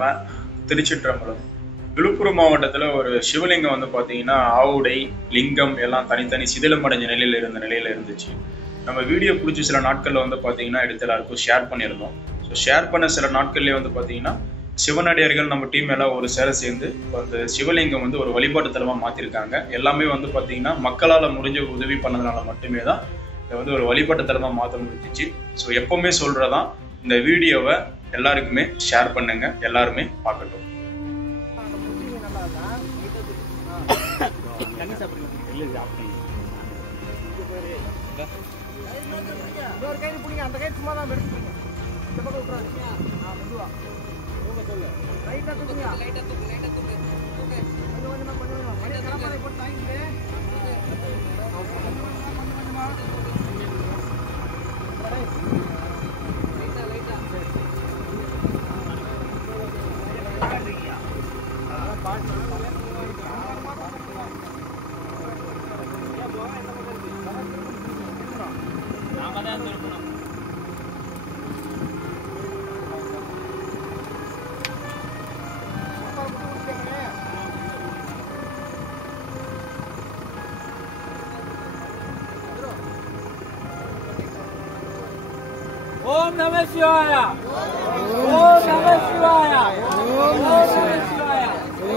நம்ம திருச்சிற்றம்பலம். விழுப்புரம் மாவட்டத்தில் ஒரு சிவலிங்கம் வந்து பார்த்தீங்கன்னா ஆவுடை லிங்கம் எல்லாம் தனித்தனி சிதிலமடைஞ்ச நிலையில் இருந்துச்சு. நம்ம வீடியோ பிடிச்சி சில நாட்களில் வந்து பார்த்தீங்கன்னா எடுத்து எல்லாருக்கும் ஷேர் பண்ணியிருந்தோம். ஸோ ஷேர் பண்ண சில நாட்கள்லேயே வந்து பார்த்தீங்கன்னா சிவனடியார்கள் நம்ம டீம் எல்லாம் ஒரு சேர சேர்ந்து அந்த சிவலிங்கம் வந்து ஒரு வழிபாட்டு தலமாக மாற்றிருக்காங்க. எல்லாமே வந்து பார்த்தீங்கன்னா மக்களால் முடிஞ்ச உதவி பண்ணதுனால மட்டுமே தான் இதை வந்து ஒரு வழிபாட்டு தலமாக மாற்ற முடிஞ்சிச்சு. ஸோ எப்பவுமே சொல்கிறதான், இந்த வீடியோவை எல்லாருக்குமே ஷேர் பண்ணுங்க, எல்லாருமே பார்க்கட்டும். ओम नमः शिवाय, ओम नमः शिवाय, ओम नमः शिवाय,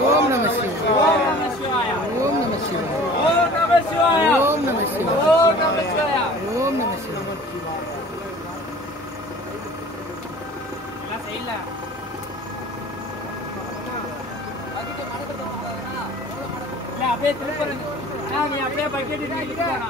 ओम नमः शिवाय, ओम नमः शिवाय, ओम नमः शिवाय, ओम नमः शिवाय, ओम नमः शिवाय, ओम नमः शिवाय, ओम नमः शिवाय. எல்லாம் செய்யல. இல்ல அப்படியே திருப்பறங்க. நீ அப்படியே பக்கெட் எடுத்து போடா.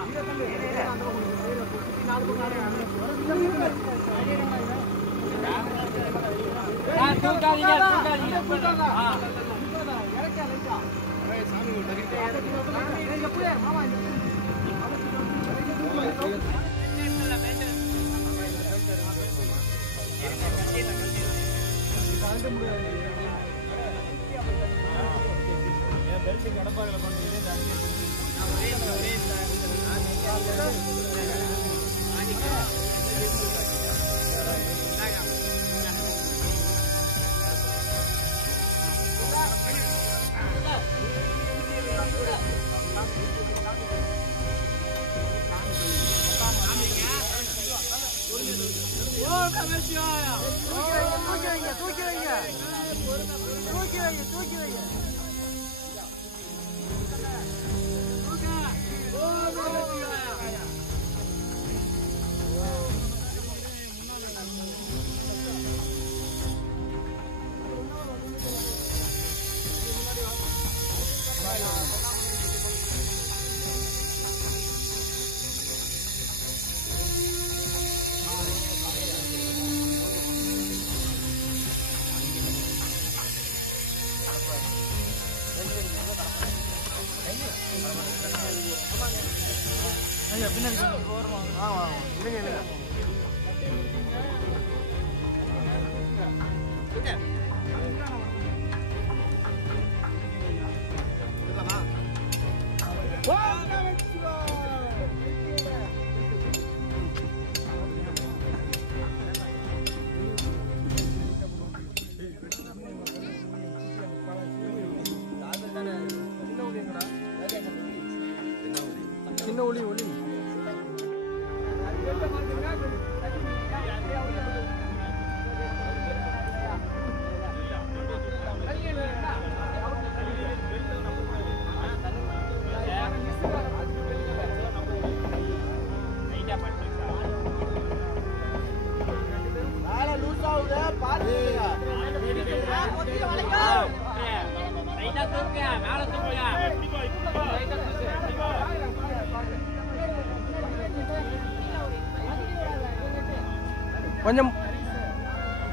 கொஞ்சம்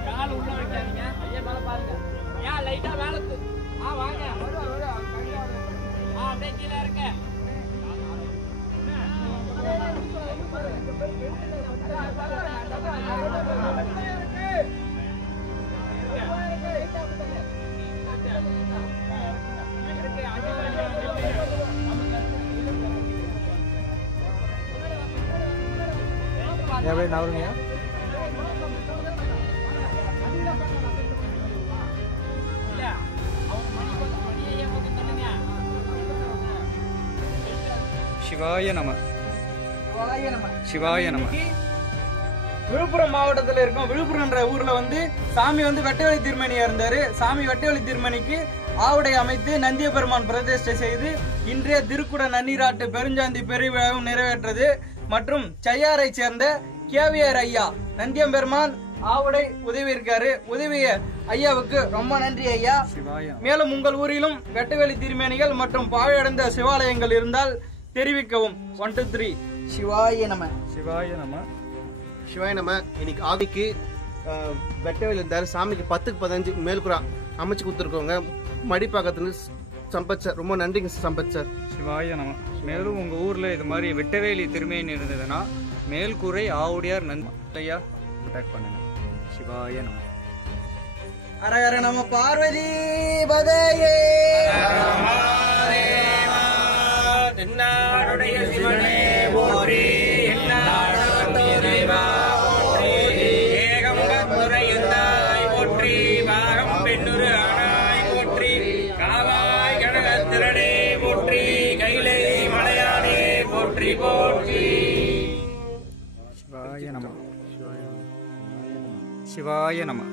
கால் உள்ள வைக்காதீங்க, ஐயா மேல பாருங்க. ஏன் லைட்டா மேல வாங்க, அப்படியே கீழே இருக்க. அப்படியே நவருங்க. சிவாய நம. சிவாய நம. விழுப்புரம் மாவட்டத்தில் இருக்கும் விழுப்புரம்ன்ற ஊர்ல சாமி வெட்டவெளி திருமணியா இருந்தாரு. சாமி வெட்டவெளி திருமணிக்கு ஆவுடை அமைத்து நந்திய பெருமான் பிரதிஷ்டை செய்து இன்றைய திருக்குட நன்னீராட்டு பெருஞ்சாந்தி பெருவிழாவும் நிறைவேற்றது. மற்றும் செய்யாரை சேர்ந்த கேவியர் ஐயா நந்தியம்பெருமான் ஆவுடை உதவி இருக்காரு. உதவிய ஐயாவுக்கு ரொம்ப நன்றி ஐயா. மேலும் உங்கள் ஊரிலும் வெட்டவெளி திருமேனிகள் மற்றும் பாழடைந்த சிவாலயங்கள் இருந்தால் தெரிவிக்கவும். 1 2 3. சிவாய நம. சிவாய நம. சிவாய நம. இன்னைக்கு ஆவிக்கு வெட்டவேல் இருந்தாரு. சாமிக்கு 10க்கு 15 மேல்குறா அமைச்சு கொடுத்துருக்கோங்க. மடிப்பாக்கத்துல சம்பத் சார், ரொம்ப நன்றிங்க சம்பத் சார். சிவாய நம. மேலும் உங்க ஊர்ல இது மாதிரி வெட்டவேலி திருமேனி இருந்ததுன்னா மேல்கூரை ஆவுடையார் நன்மையா கான்டாக்ட் பண்ணுங்க. சிவாய நம. அரகர நம பார்வதி பதையே. தென்னாடுடைய சிவனே போற்றி. ஏகம்பத்துரையுந்தாய் போற்றி. பாகம் பெண்ணுரு ஆனாய் போற்றி. காவாய் கனகத்திரனே போற்றி. கைலை மலையானே போற்றி போற்றி. சிவாய நம. சிவாய நம.